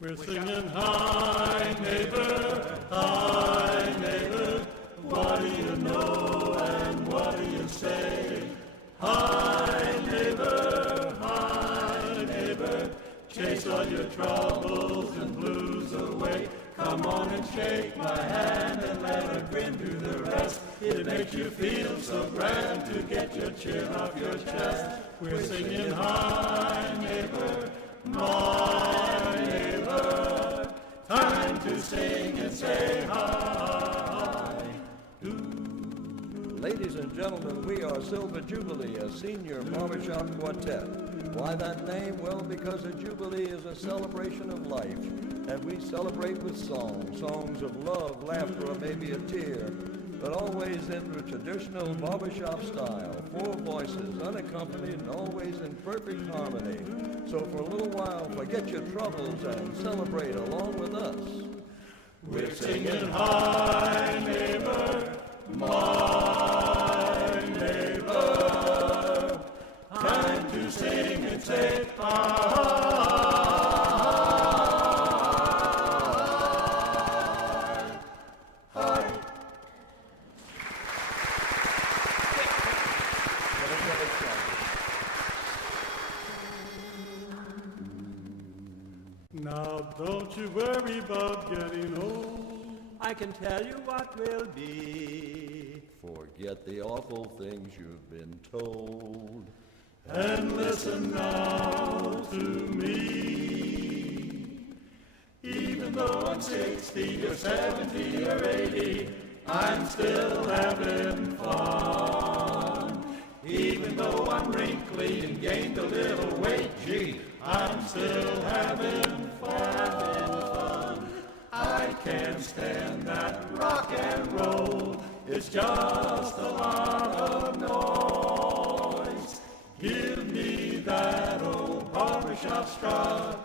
We're singing, hi neighbor, what do you know and what do you say? Hi neighbor, chase all your troubles and blues away. Come on and shake my hand and let her grin do the rest. It makes you feel so grand to get your chin off your chest. We're singing, hi neighbor, my neighbor. Time to sing and say hi. Ladies and gentlemen, we are Silver Jubilee, a senior barbershop quartet. Why that name? Well, because a jubilee is a celebration of life, and we celebrate with songs of love, laughter, or maybe a tear, but always in the traditional barbershop style, 4 voices, unaccompanied, and always in perfect harmony. So for a little while, forget your troubles and celebrate along with us. We're singing, hi neighbor, my neighbor. Time to sing and say hi. Hi. Now don't you worry about getting old. I can tell you what will be. Forget the awful things you've been told. And listen now to me. Even though I'm 60 or 70 or 80, I'm still having fun. Even though I'm wrinkly and gained a little weight, gee, I'm still having fun. I can't stand that rock and roll. It's just a lot of noise. Give me that old barbershop strut.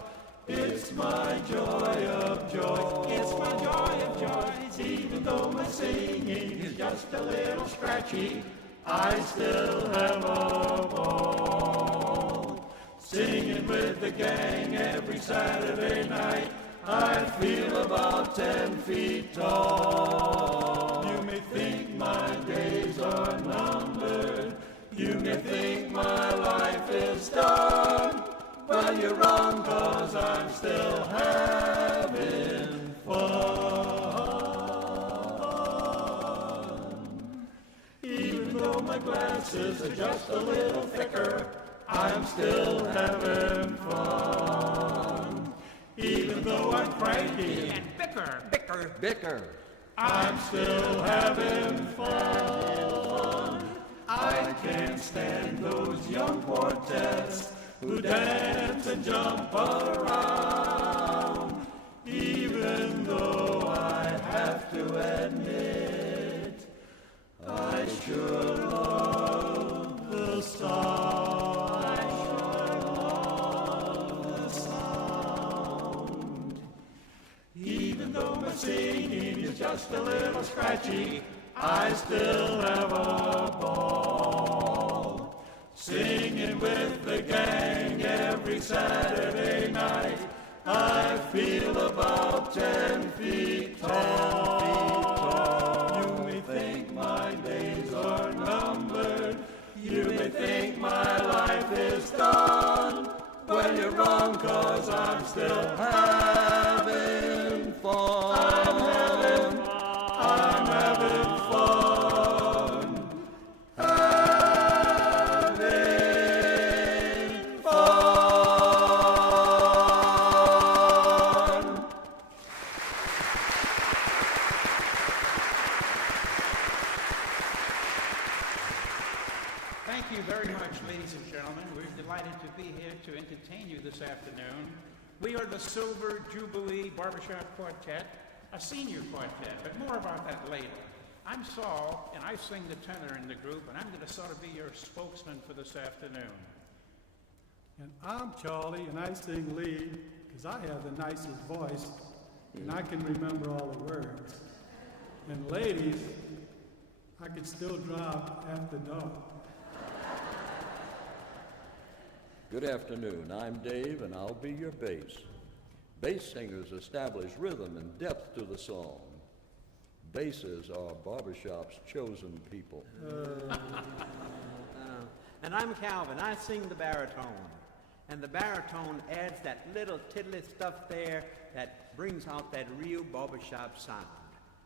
It's my joy of joys. It's my joy of joys. Even though my singing is just a little scratchy, I still have a ball. Singing with the gang every Saturday night, I feel about 10 feet tall. You may think my days are numbered. You may think my life is done. Well, you're wrong, 'cause I'm still having fun. Even though my glasses are just a little thicker, I'm still having fun. Even though I'm cranky and bicker, I'm still having fun. I can't stand those young quartets who dance and jump around. Even though I have to admit, I sure love the sound. I sure love the sound. Even though my singing is just a little scratchy, I still have a ball. Singing with the gang every Saturday night, I feel about 10 feet tall. You may think my days are numbered. You may think my life is done. Well, you're wrong, 'cause I'm still having fun. I'm having fun. Thank you very much, ladies and gentlemen. We're delighted to be here to entertain you this afternoon. We are the Silver Jubilee Barbershop Quartet, a senior quartet, but more about that later. I'm Saul, and I sing the tenor in the group, and I'm going to sort of be your spokesman for this afternoon. And I'm Charlie, and I sing lead because I have the nicest voice, and I can remember all the words. And ladies, I can still drive after dark. Good afternoon. I'm Dave, and I'll be your bass. Bass singers establish rhythm and depth to the song. Basses are Barbershop's chosen people. And I'm Calvin. I sing the baritone. And the baritone adds that little tiddly stuff there that brings out that real barbershop sound.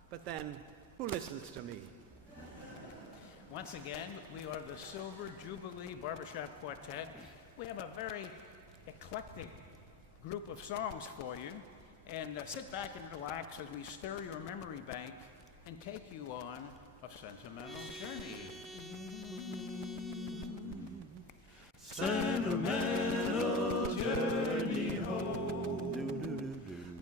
But then, who listens to me? Once again, we are the Silver Jubilee Barbershop Quartet. We have a very eclectic group of songs for you. And sit back and relax as we stir your memory bank and take you on a sentimental journey. Sentimental journey home.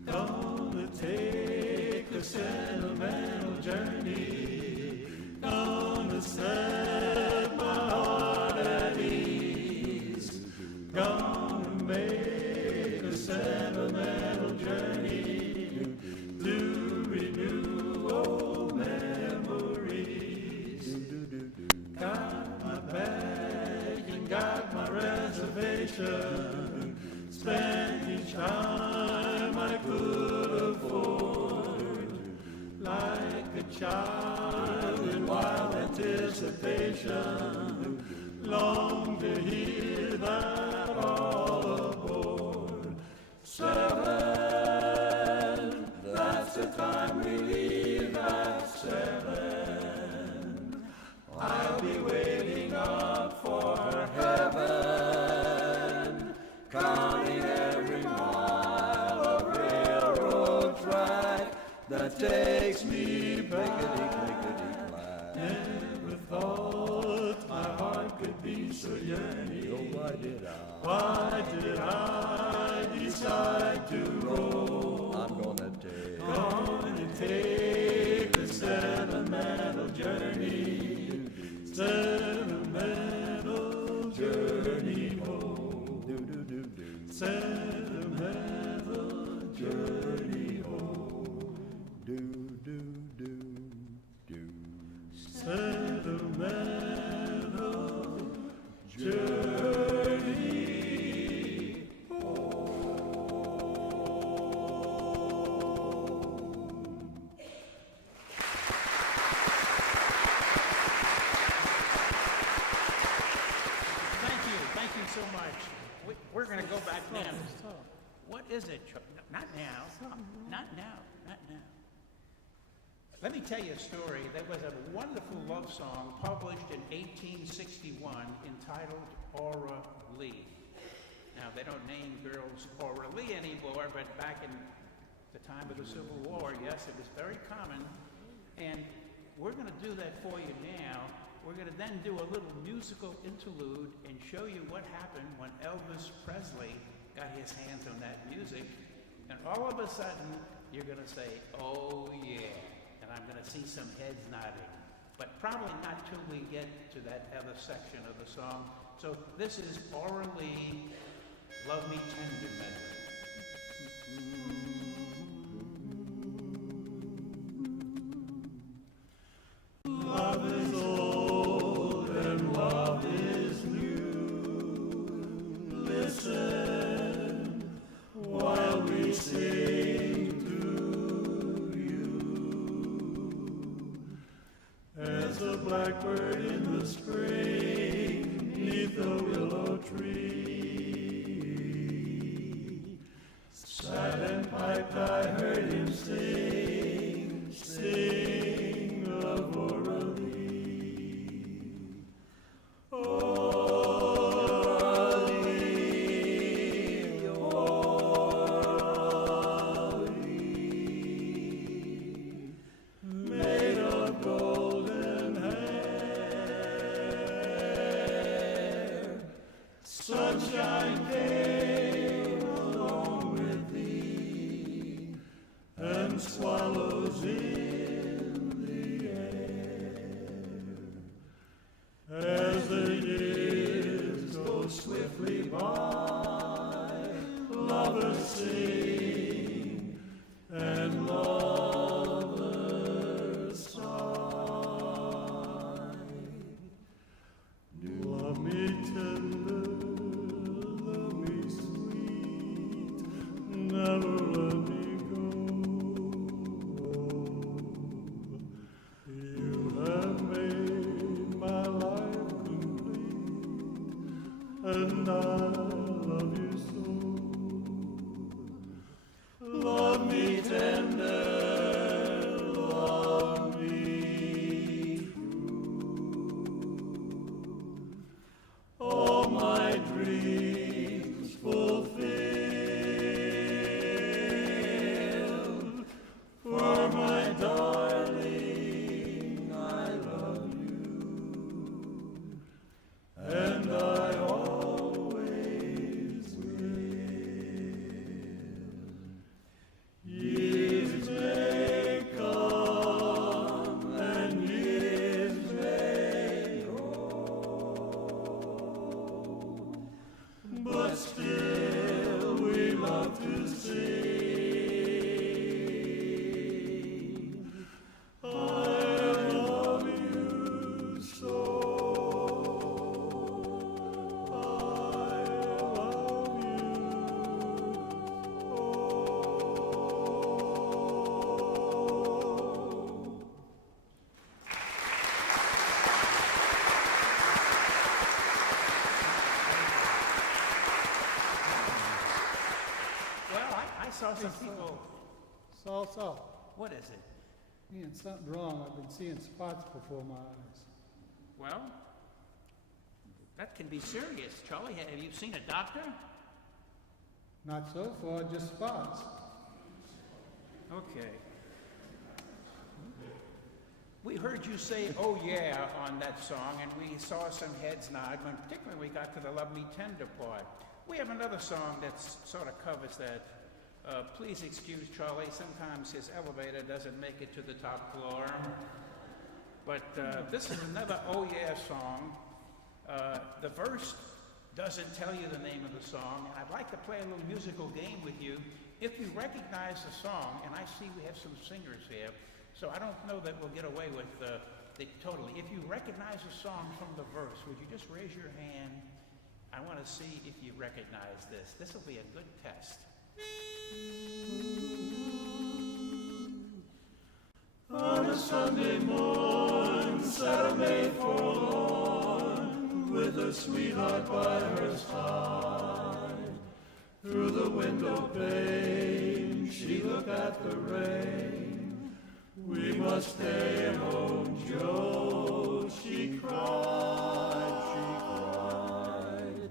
Gonna take a sentimental journey. Gonna set my heart at ease. Gonna make a sentimental journey to renew old memories. Got my bag and got my reservation. Spent each time I could afford. Like a child in wild anticipation. Long to hear that all aboard. 7, that's the time we leave at 7. I'll be waiting up for heaven, counting every mile of railroad track that takes me back. Never thought my heart could be so yearning. Oh, why did I? Why did I decide to roll? I'm gonna take a sentimental journey. Sentimental journey home. Sentimental journey home. Sentimental journey Thank you so much. We're going to go back now. What is it? Not now. Not now. Not now. Let me tell you a story. There was a wonderful love song published in 1861 entitled Aura Lee. Now, they don't name girls Aura Lee anymore, but back in the time of the Civil War, yes, it was very common. And we're going to do that for you now. We're going to then do a little musical interlude and show you what happened when Elvis Presley got his hands on that music. And all of a sudden, you're going to say, oh yeah. And I'm going to see some heads nodding. But probably not till we get to that other section of the song. So this is Aura Lee, Love Me Tender medley. Love is old and love is new. Listen while we sing to you. As a blackbird in the spring, 'neath the willow tree, sat and piped, I heard him sing, sing of Aura Lee. Aura Lee, Aura Lee, made of golden hair. Sunshine came along with thee, and swallows in the air. As the years go swiftly by, lovers sing and lovers sigh. Love me tender, love me sweet, never love me tender, love me true. All my dreams fulfilled, for my darling, I love you, and I always will. Years may come and years may go, but still we love to sing. I love you so. I love you Well, I saw some people. Saul, What is it? man, something wrong. I've been seeing spots before my eyes. Well, that can be serious. Charlie, have you seen a doctor? Not so far, just spots. Okay. We heard you say, "Oh yeah," on that song, and we saw some heads nod, when particularly when we got to the Love Me Tender part. We have another song that sort of covers that. Please excuse Charlie, sometimes his elevator doesn't make it to the top floor. But this is another "Oh yeah" song. The verse doesn't tell you the name of the song, and I'd like to play a little musical game with you. If you recognize the song, and I see we have some singers here, so I don't know that we'll get away with the totally. If you recognize the song from the verse, would you just raise your hand? I want to see if you recognize this. This will be a good test. On a Sunday morn, Sarah May forlorn, with her sweetheart by her side. Through the window pane, she looked at the rain. We must stay home, Joe, she cried, she cried.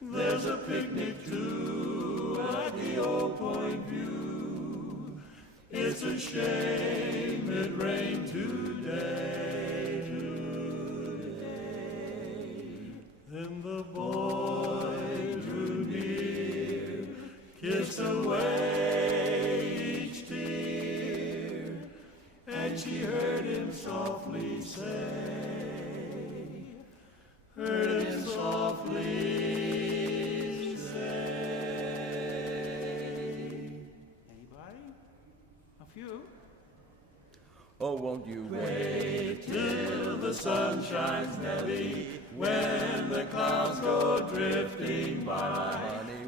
There's a picnic too at the Old Point View. It's a shame it rained today. Then the boy drew near, kissed away each tear, and she heard him softly say, heard him softly say. Anybody? A few? Oh, won't you Wait till the sun shines, Nellie, when the clouds go drifting by.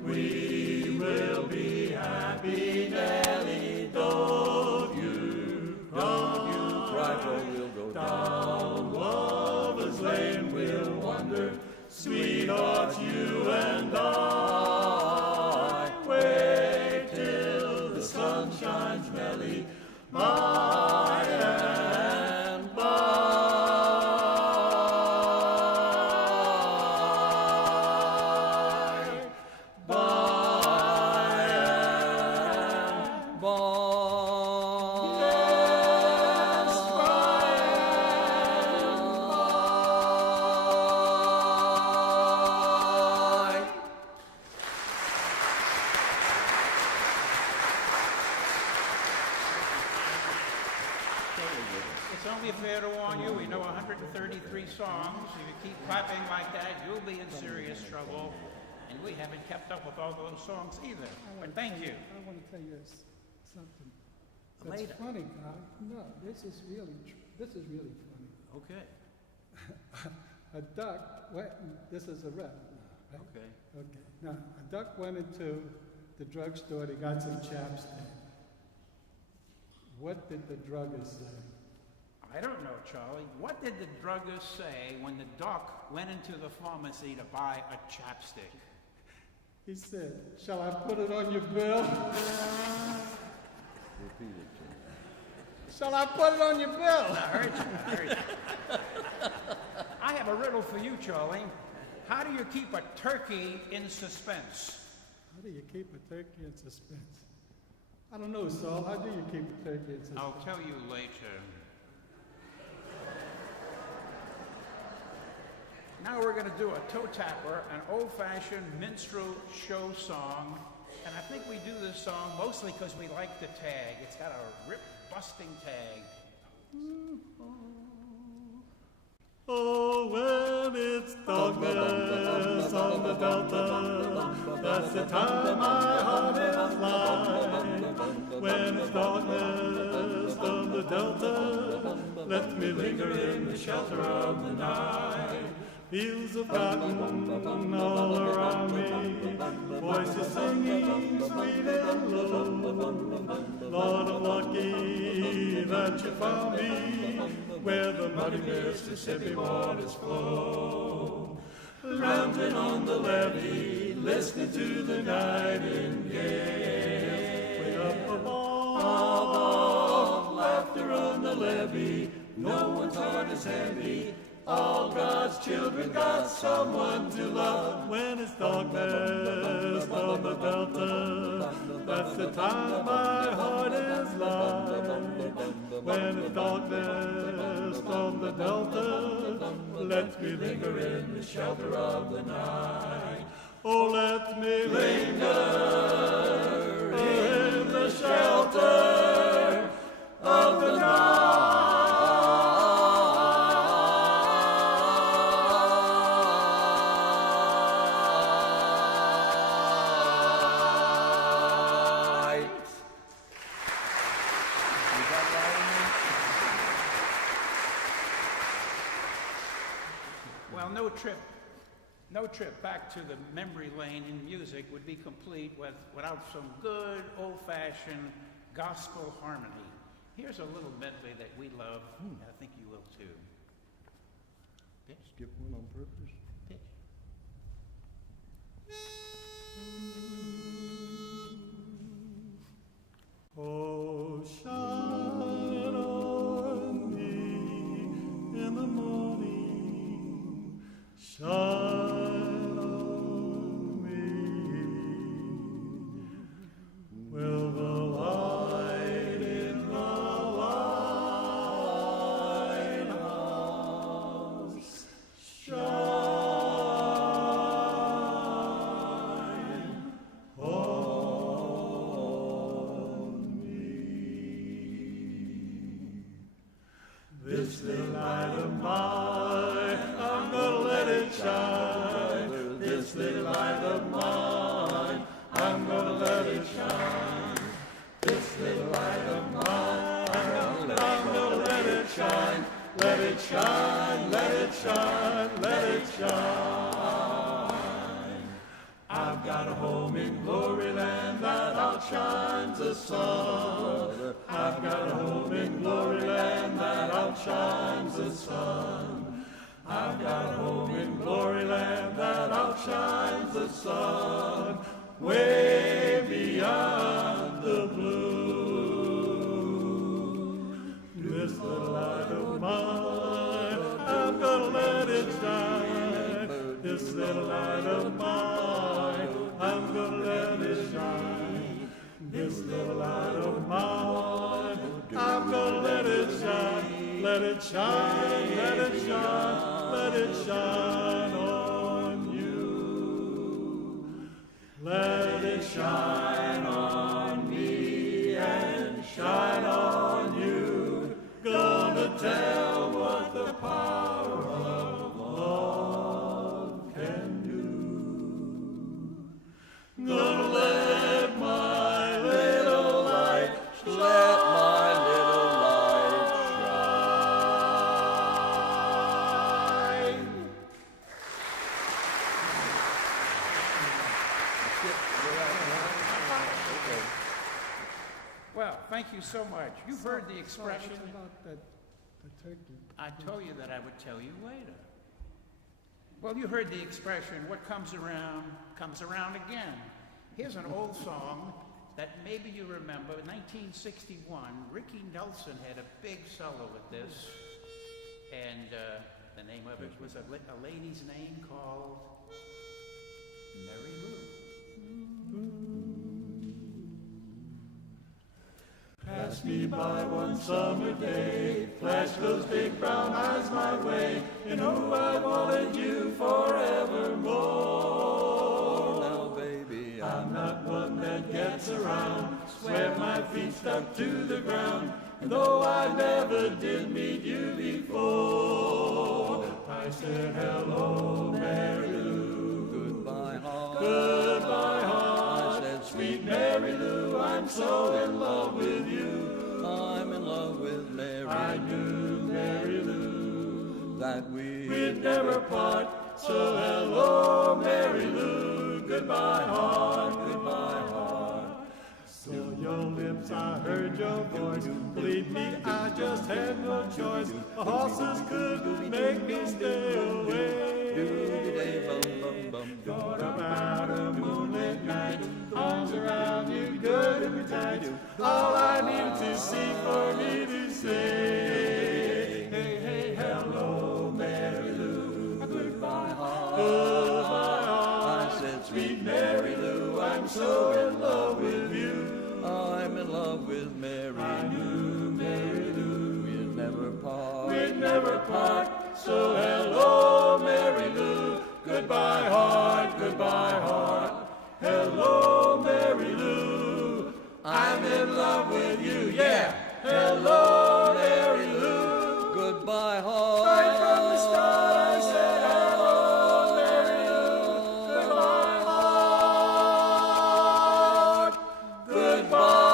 We will be happy, Nellie, don't you cry, for we'll go down Lover's Lane, we'll wander, sweethearts, you and I. Wait till the sun shines, Nellie, by and by. By and by. yes, by and by. It's only fair to warn you, we know 133 songs. If you keep clapping like that, you'll be in serious trouble. And we haven't kept up with all those songs either. But thank you. I want to tell you something. That's Later. funny, Guy. No, this is really funny. Okay. A duck went, this is a rep now, right? Okay. Okay. Now, a duck went into the drugstore, he got some chapstick. What did the druggist say? I don't know, Charlie. What did the druggist say when the duck went into the pharmacy to buy a chapstick? He said, "Shall I put it on your bill?" feed it to me. Shall I put it on your bill? I heard you. I have a riddle for you, Charlie. How do you keep a turkey in suspense? How do you keep a turkey in suspense? I don't know, Saul. How do you keep a turkey in suspense? I'll tell you later. Now we're going to do a toe tapper, an old-fashioned minstrel show song. And I think we do this song mostly because we like the tag. It's got a rip-busting tag. Oh, when it's darkness on the delta, that's the time my heart is light. When it's darkness on the delta, let me linger in the shelter of the night. Fields of cotton all around me, voices singing sweet and low. Lord, I'm lucky that you found me where the muddy Mississippi waters flow. Rambling on the levee, listening to the nightingale. Way up above, laughter on the levee, no one's heart is heavy. All God's children got someone to love. When it's darkness on the delta, that's the time my heart is light. When it's darkness on the delta, let me linger in the shelter of the night. Oh, let me linger in the shelter of the night. No trip back to the memory lane in music would be complete without some good old-fashioned gospel harmony. Here's a little medley that we love, and I think you will too. Skip one on purpose. Oh, shine on me in the morning, shine on me. Will the light in the lighthouse shine on me? This little light of mine, I'm gonna let it shine. This little light of mine, I'm gonna let it shine. This little light of mine, I'm gonna let it shine. Let it shine, let it shine, let it shine. I've got a home in glory land that outshines the sun. I've got a home in glory land that outshines the sun. I've got a home in glory land that outshines the sun. Way beyond the blue. This little light of mine, I'm gonna let it shine. This little light of mine, I'm gonna let it shine. This little light of mine, I'm gonna let it shine. Let it shine, let it shine, let it shine on you. Let it shine on me and shine on you. Gonna tell what the power of love can do. Gonna let my little light shine. Let my little light shine. Skip, you're out of line? Okay. Well, thank you so much. You've heard the expression. What about the turkey? I told you that I would tell you later. Well, you heard the expression, what comes around again. Here's an old song that maybe you remember. In 1961, Ricky Nelson had a big solo with this, and the name of it was a lady's name called Mary Lou. Pass me by one summer day, flash those big brown eyes my way, and oh, I wanted you forevermore. Now, baby, I'm not one that gets around, swear my feet stuck to the ground, and though I never did meet you before, I said hello, Mary Lou. goodbye, heart. Goodbye, heart. I said, Sweet Mary Lou, I'm so in love with you. I'm in love with Mary. I knew, Mary Lou, that we'd never part. So hello, Mary Lou, goodbye, heart, goodbye, heart. Still your lips, I heard your voice. Believe me, I just had no choice. The horses couldn't make me stay away. Thought about a moonlit night, arms around you, good and tight. All I needed to see for me to say, hey, hey, hello, Mary Lou, goodbye, heart, goodbye, heart. I said, Sweet Mary Lou, I'm so in love with you. I'm in love with Mary. I knew, Mary Lou, we'd never part. we'd never part. So hello, Mary Lou, goodbye, heart, goodbye, heart. Hello, Mary Lou, I'm in love with you, yeah. Hello, Mary Lou, Goodbye, heart. right from the start I said hello, Mary Lou, goodbye, heart, goodbye, heart.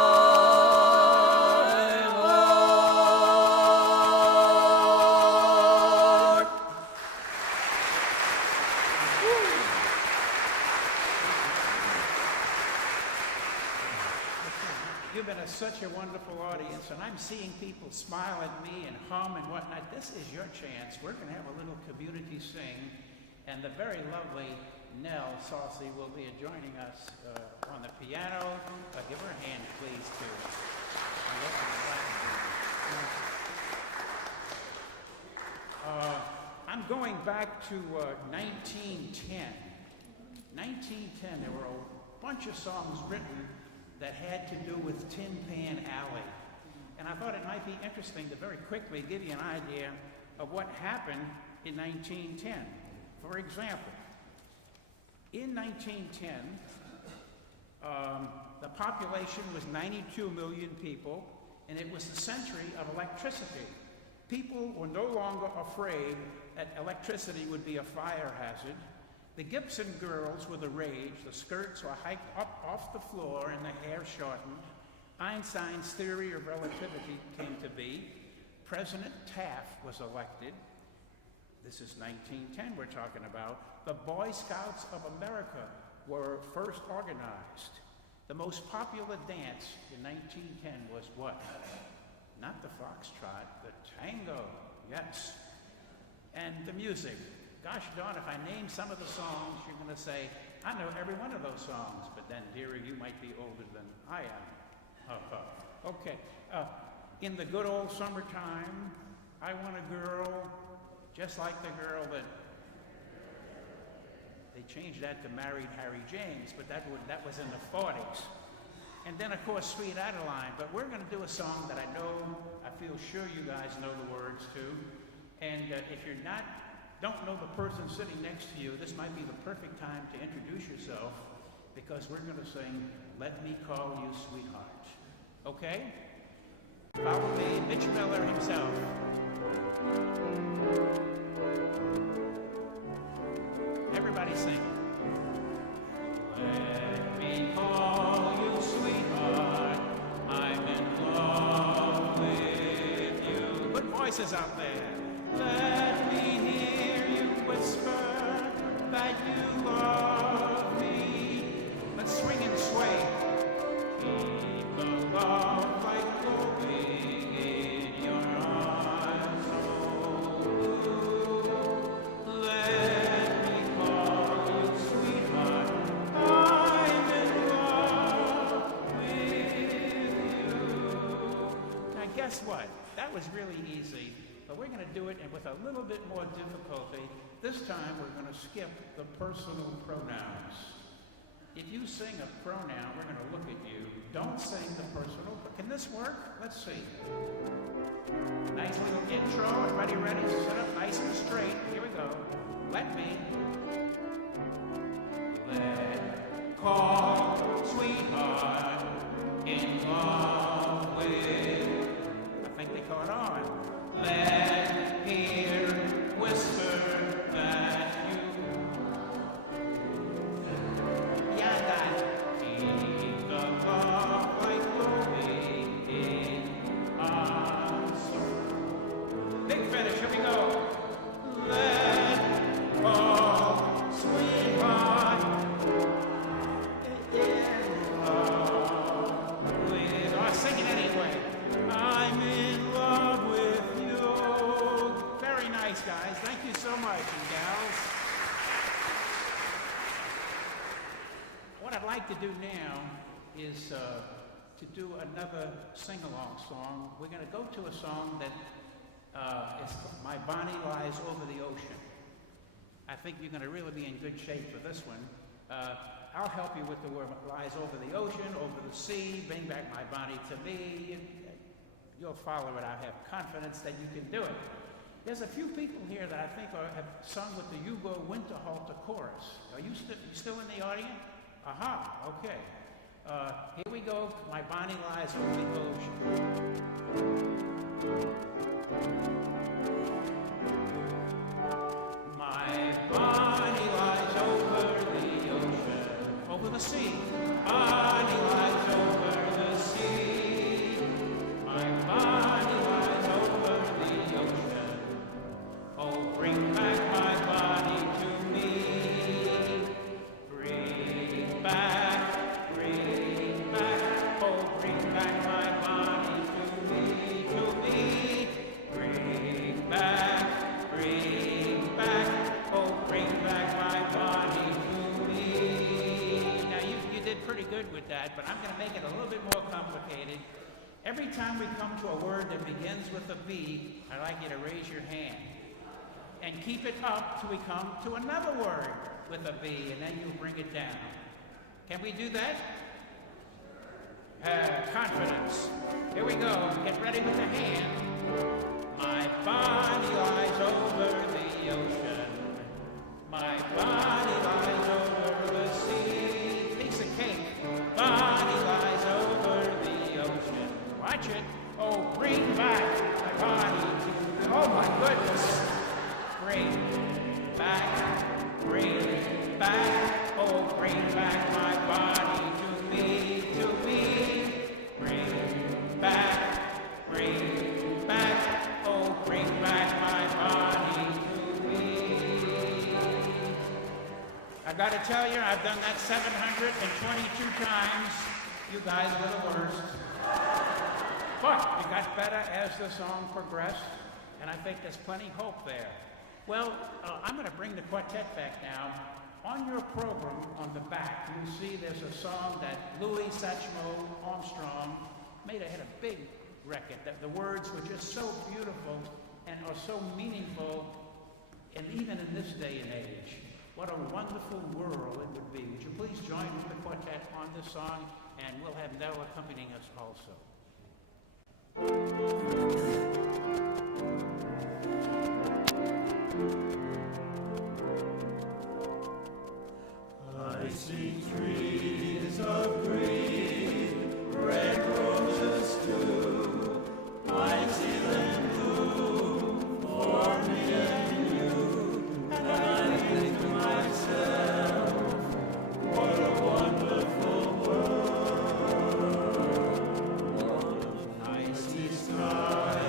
You've been such a wonderful audience, and I'm seeing people smile at me and hum and whatnot. This is your chance. We're going to have a little community sing, and the very lovely Nell Saucy will be joining us on the piano. Give her a hand, please, too. I'm going back to 1910. 1910, there were a bunch of songs written that had to do with Tin Pan Alley. And I thought it might be interesting to very quickly give you an idea of what happened in 1910. For example, in 1910, the population was 92 million people, and it was the century of electricity. People were no longer afraid that electricity would be a fire hazard. The Gibson girls were the rage. The skirts were hiked up off the floor and the hair shortened. Einstein's theory of relativity came to be. President Taft was elected. This is 1910 we're talking about. The Boy Scouts of America were first organized. The most popular dance in 1910 was what? Not the foxtrot, the tango, yes. And the music. Gosh darn, if I name some of the songs, you're going to say, I know every one of those songs, but then, dearie, you might be older than I am. Okay. In the good old summertime, I want a girl just like the girl that... They changed that to Married Harry James, but that was in the 40s. And then, of course, Sweet Adeline. But we're going to do a song that I feel sure you guys know the words to. And if you're don't know the person sitting next to you, this might be the perfect time to introduce yourself, because we're going to sing Let Me Call You Sweetheart. Okay? Follow me, Mitch Miller himself. Everybody sing. Let me call you sweetheart, I'm in love with you. Good voices out there. Let me hear you whisper that you love me. Let's swing and sway. Keep the love light glowing in your eyes. Oh, let me call you sweetheart. I'm in love with guess what? That was really easy, but we're going to do it with a little bit more difficulty. This time we're going to skip the personal pronouns. If you sing a pronoun, we're going to look at you. Don't sing the personal. Can this work? Let's see. Nice little intro. Everybody ready? Sit up nice and straight. Here we go. Let call sweetheart in love with. I think they caught on. Let hear whisper that you. Yeah, that. Keep the love like glowing in our soul. Big finish. Here we go. Let call sweetheart in love with. Oh, sing it anyway. I'm in love with you. Very nice, guys. Thank you so much, and gals. What I'd like to do now is to do another sing-along song. We're going to go to a song that is My Bonnie Lies Over the Ocean. I think you're going to really be in good shape for this one. I'll help you with the word lies over the ocean, over the sea, bring back my Bonnie to me. You'll follow it. I have confidence that you can do it. There's a few people here that I think have sung with the Hugo Winterhalter chorus. Are you still in the audience? Aha, okay. Here we go. My Bonnie Lies Over the Ocean. My Bonnie lies over the ocean, over the sea. Bonnie lies over the sea. My Bonnie lies over the ocean. Oh, bring back my Bonnie to me. Bring back, oh, bring back my Bonnie to me, to me. Bring back, oh, bring back my Bonnie to me. Now, you did pretty good with that, but I'm going to make it a little bit more complicated. Every time we come to a word that begins with a B, I'd like you to raise your hand. And keep it up till we come to another word with a B, and then you bring it down. Can we do that? Confidence. Here we go. Get ready with the hand. My Bonnie lies over the ocean. My Bonnie lies over the sea. Piece of cake. Bonnie lies over the ocean. Watch it. Oh, bring back my Bonnie to. Oh my goodness. Bring back. Oh, bring back my Bonnie to me, to me. Bring back. Oh, bring back my Bonnie to me. I gotta tell you, I've done that 722 times. You guys were the worst. But it got better as the song progressed, and I think there's plenty hope there. Well, I'm going to bring the quartet back now. On your program, on the back, you see there's a song that Louis Satchmo Armstrong had a big record. That the words were just so beautiful and are so meaningful, and even in this day and age. What a wonderful world it would be. Would you please join with the quartet on this song, and we'll have NOLA accompanying us also. I see trees of green, red roses too. I see them bloom for me and you. And I think to myself, what a wonderful world. I see skies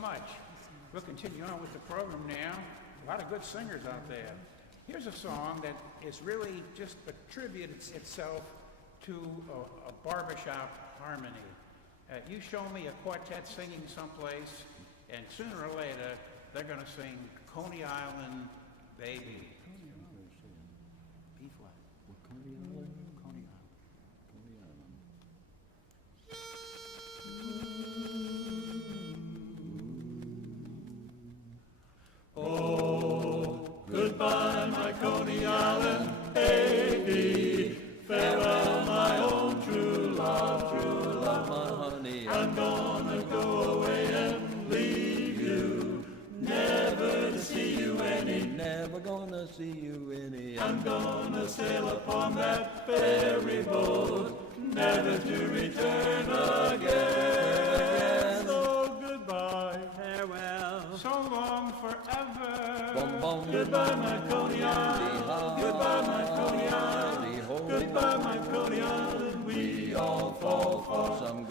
much. We'll continue on with the program now. A lot of good singers out there. Here's a song that is really just attributes itself to a barbershop harmony. You show me a quartet singing someplace, and sooner or later, they're going to sing Coney Island, Baby. B flat. Coney Island. Coney Oh, goodbye, my Coney Island baby. Farewell, my own true love, my honey. I'm gonna go away and leave you, never to see you any. Never gonna see you any. I'm gonna sail upon that ferry boat, never to return again. So goodbye, Farewell. So long forever. Bum, bum. goodbye, my Coney Island. Goodbye, my Coney Island. Goodbye, my Coney Island. We all fall for some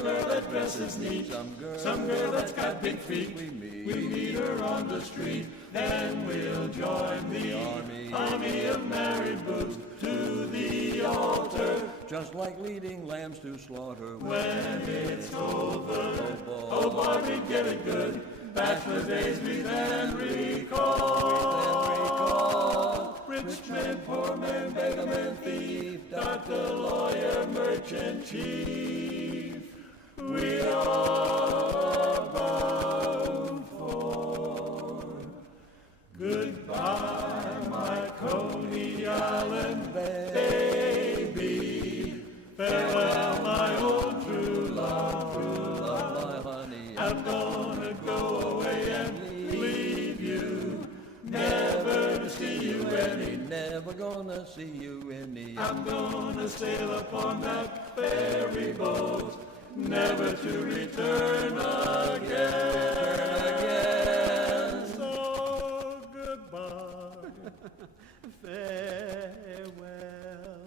girl that dresses neat, some girl that's got big feet. We meet her on the street, then we'll join the army of married boobs to the altar. just like leading lambs to slaughter. When it's over, oh boy, we get it good. Bachelor days we then recall. Rich men, poor men, beggar man, thief, doctor, lawyer, merchant, chief. We are bound for goodbye, my Coney Island baby. Farewell, my old true love, My honey, I'm gonna go away and leave you, never to see you any. never gonna see you any. I'm gonna sail upon that ferry boat, never to return again. So goodbye. Farewell.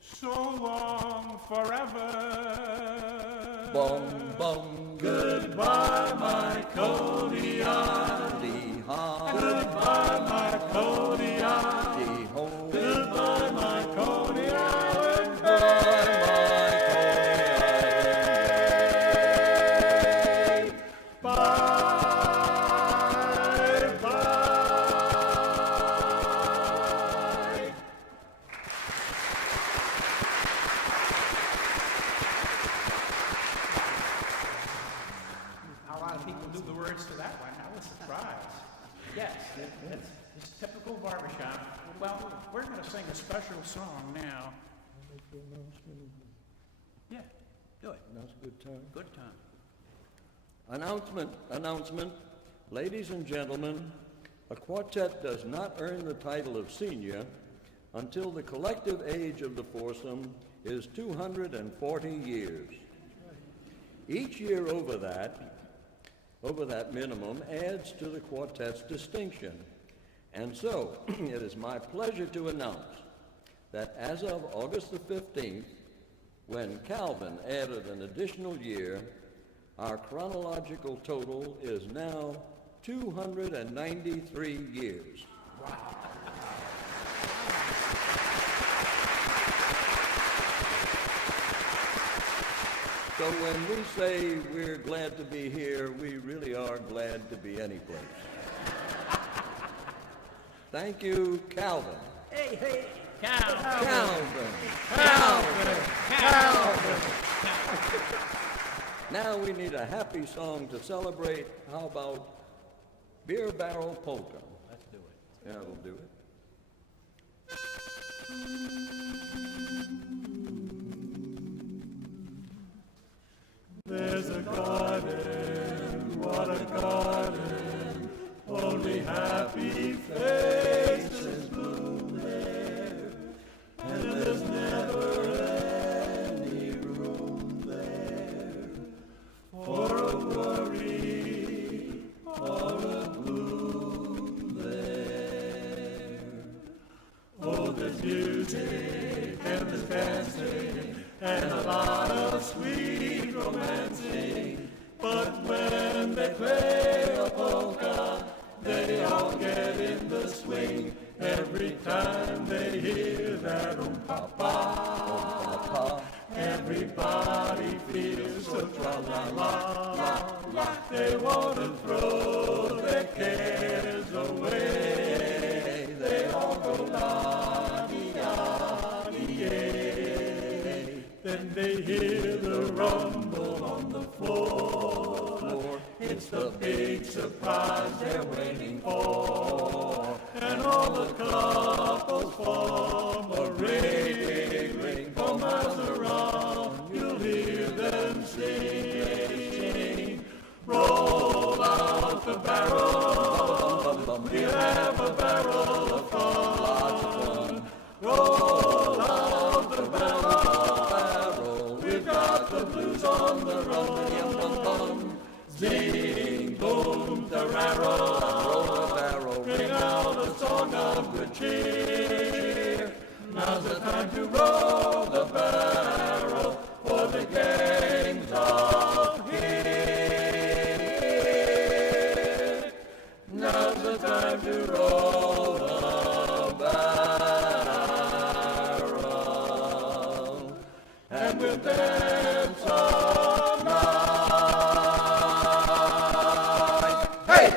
So long forever. Bum, bum, Goodbye, my Coney Island. Goodbye, my Coney Island. Goodbye, my Coney Island. Bye, bye. A lot of people knew the words to that one. I was surprised. Yes, it's typical barbershop. Well, we're going to sing a special song now. Yeah, do it. That's a good time. Good time. Announcement. Ladies and gentlemen, a quartet does not earn the title of senior until the collective age of the foursome is 240 years. Each year over that minimum adds to the quartet's distinction. And so, it is my pleasure to announce that as of August the 15th, when Calvin added an additional year, our chronological total is now 293 years. So when we say we're glad to be here, we really are glad to be anyplace. Thank you, Calvin. Hey, hey. Calvin. Now we need a happy song to celebrate. How about Beer Barrel Polka? Let's do it. Yeah, we'll do it. There's a garden, what a garden, only happy faces bloom there, and there's never any room there for a worry or a gloom there. Oh, there's music and there's dancing and a lot of sweet romancing, but when they play a polka, they all get in the swing. Every time they hear that papa, everybody feels so tra-la-la-la-la. They want to throw their cares away. They all go la-dee-ah-dee-yay. Then they hear the rumble on the floor. It's the big surprise they're waiting for. And all the couples form a ring for miles around. You'll hear them sing. Roll out the barrel. We have a barrel of fun. Roll out the barrel. We've got the blues on the run. Zing, boom, the barrel. Bring out a song of good cheer. Now's the time to roll the barrel for the gangs of here. Now's the time to roll the barrel, and we'll dance all night. Hey!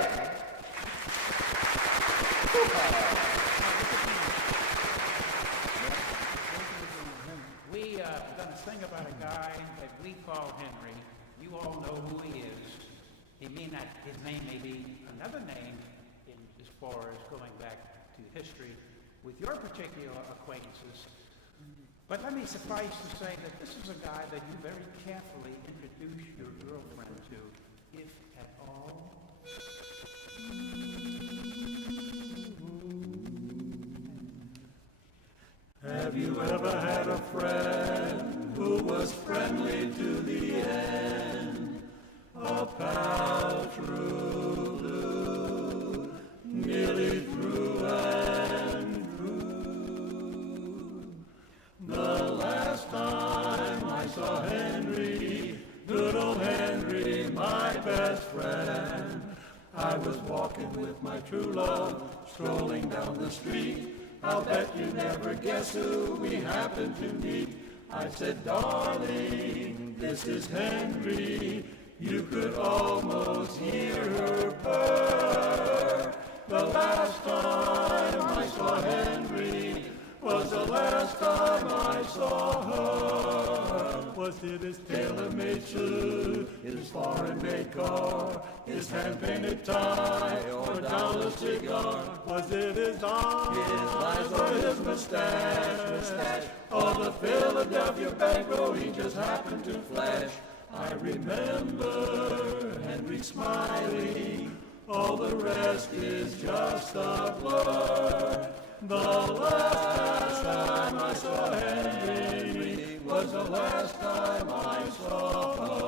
We're going to sing about a guy that we call Henry. You all know who he is. He may not, his name may be another name as far as going back to history with your particular acquaintances. But let me suffice to say that this is a guy that you very carefully introduce your girlfriend to, if at all. Have you ever had a friend who was friendly to the end? A pal true blue, nearly through and through. The last time I saw Henry, good old Henry, my best friend, I was walking with my true love, strolling down the street. I'll bet you never guess who we happened to meet. I said, darling, this is Henry. You could almost hear her purr. The last time I saw Henry was the last time I saw her. Was it his tailor-made suit, his foreign-made car, his hand-painted tie, or dollar cigar? Was it his eyes or his mustache, or the Philadelphia bankroll he just happened to flash? I remember Henry smiling, all the rest is just a blur. The last time I saw Henry was the last time I saw her.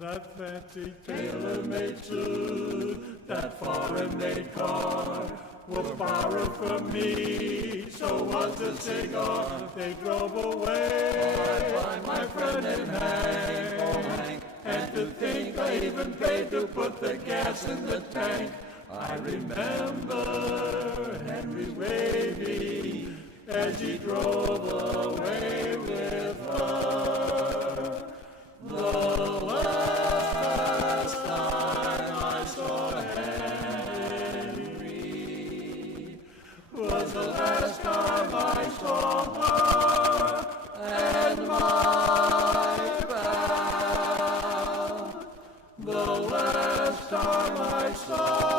That fancy tailor-made suit, that foreign-made car was borrowed from me, so was the cigar. They drove away, my friend and Hank, and to think I even paid to put the gas in the tank. I remember Henry waving as he drove away with her. The last time I saw Henry was the last time I saw her and my pal. The last time I saw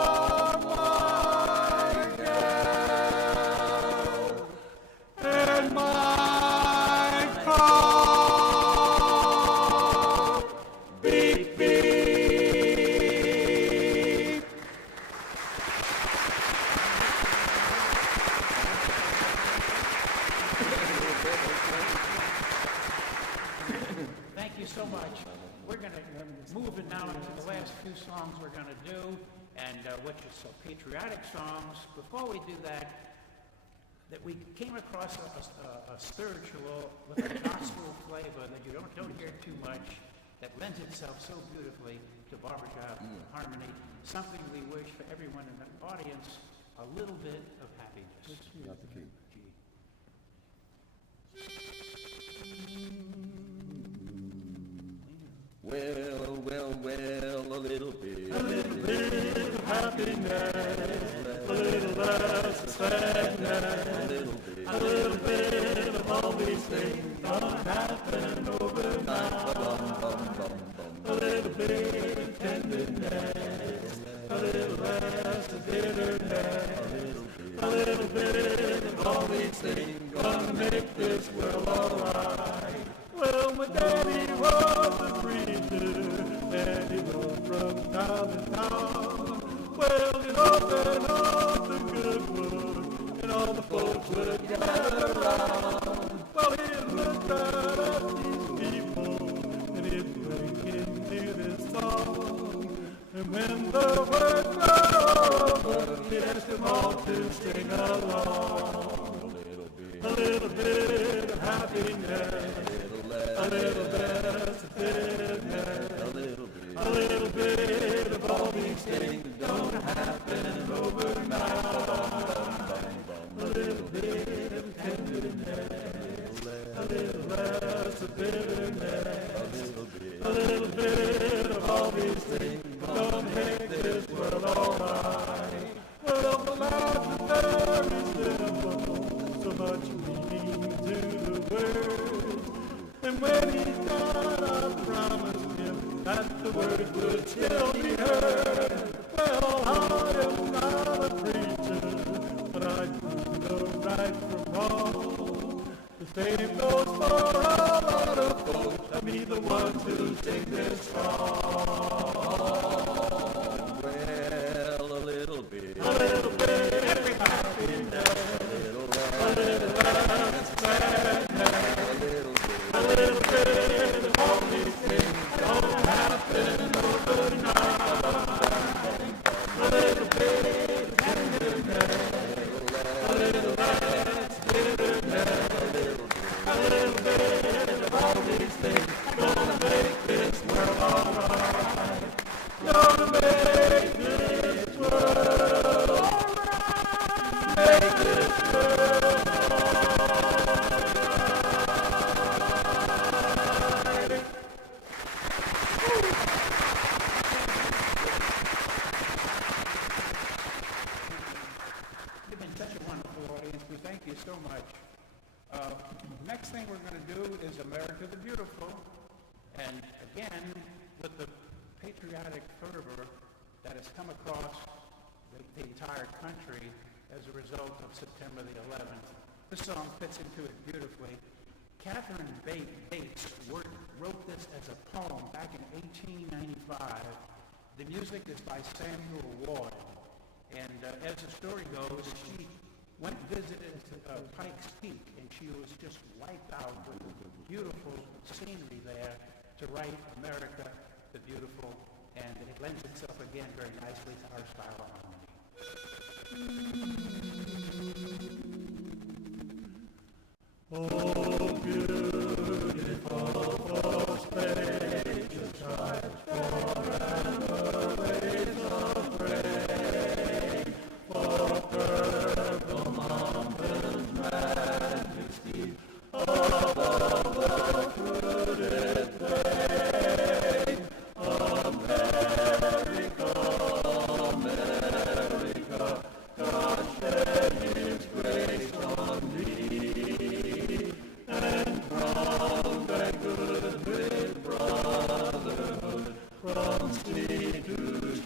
songs we're going to do, and which is some patriotic songs. Before we do that we came across a spiritual with a gospel flavor that you don't hear too much that lends itself so beautifully to barbershop harmony, something we wish for everyone in the audience, a little bit of happiness. Not the key. Well, well, well, a little bit of happiness, a little less of sadness, a little bit of all these things don't happen overnight. A little bit of tenderness, a little less of bitterness, a little bit of all these things gonna make this world alright. Well, my daddy was a preacher, and he rode from town to town. Well, he'd open up the good book, and all the folks would gather around. Well, he'd look right at these people, and he'd bring into this song. And when the words were over, he'd ask them all to sing along. A little bit of happiness, a little less of bitterness, a little bit of all these things don't happen overnight. A little bit of tenderness, a little less of bitterness, a little bit of all these things gonna make this world alright. Well, the life is very simple, so much meaning to the words. And when he died, I promised him that the words would still be heard. Well, I am not a preacher, but I do know right from wrong. The same goes for a lot of folks, and me the ones who sing this song. Well, a little bit of happiness, a little less sadness, a little bit of all these things don't happen overnight. A little bit of tenderness, a little less bitterness, a little bit of all these things gonna make this world alright. Gonna make this world alright. Make this world so much. Next thing we're going to do is America the Beautiful. And again, with the patriotic fervor that has come across the entire country as a result of September the 11th, this song fits into it beautifully. Catherine Bates wrote this as a poem back in 1895. The music is by Samuel Ward. And as the story goes, she went visited Pikes Peak, and she was just wiped out with the beautiful scenery there to write America the Beautiful, and it lends itself again very nicely to our style of harmony. Oh, beautiful for spacious stripes forever, waves of rain, for purple mountains, majesty of all the fruited plain. America, America, God shed His grace on thee, and crowned thy good with brotherhood from sea to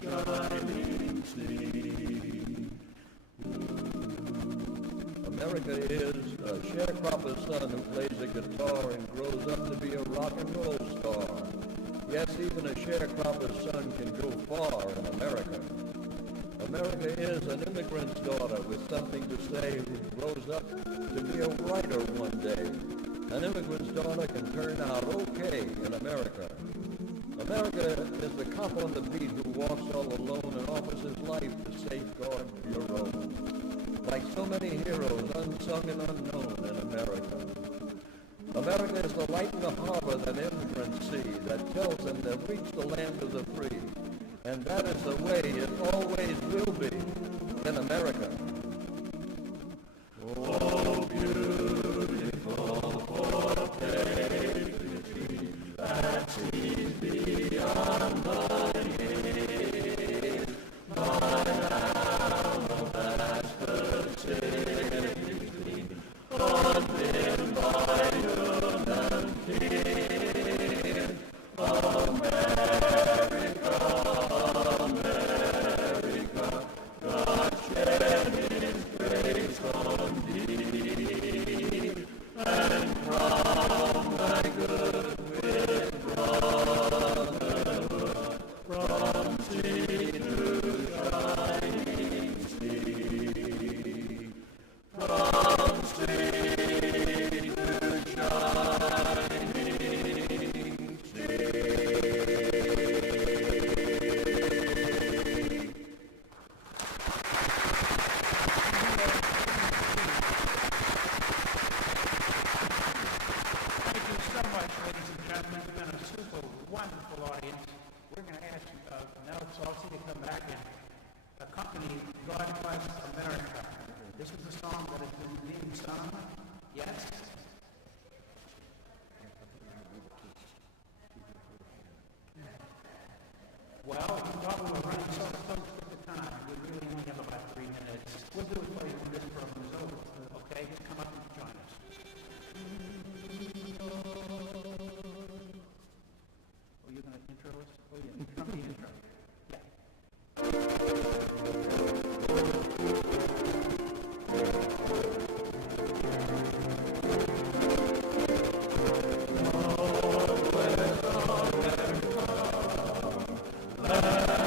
shining sea. America is a sharecropper's son who plays the guitar and grows up to be a rock and roll star. Yes, even a sharecropper's son can go far in America. America is an immigrant's daughter with something to say who grows up to be a writer one day. An immigrant's daughter can turn out okay in America. America is the cop on the beat who walks all alone and offers his life to safeguard your own. Like so many heroes, unsung and unknown in America. America is the light in the harbor, that immigrant sea, that tells them they've reached the land of the free. And that is the way it always will be in America. Oh, beautiful foretaking that sees beyond the years, thine alabaster city, undimmed by noon and kin. America, America, God shed His grace on thee, and crown thy good with brotherhood, from sea to shining sea, from sea to shining sea. Thank you so much, ladies and gentlemen. It's been a super wonderful audience. We're going to ask now Saul to come back and accompany God Bless America. This is the song that has been being sung. Yes? Well, we thought we were running so close to the time. We really only have about 3 minutes. We'll do it for you when this program is over. Okay? Just come up and join us. Oh, you're going to intro us? Oh, yeah. Come the intro. Yeah. Let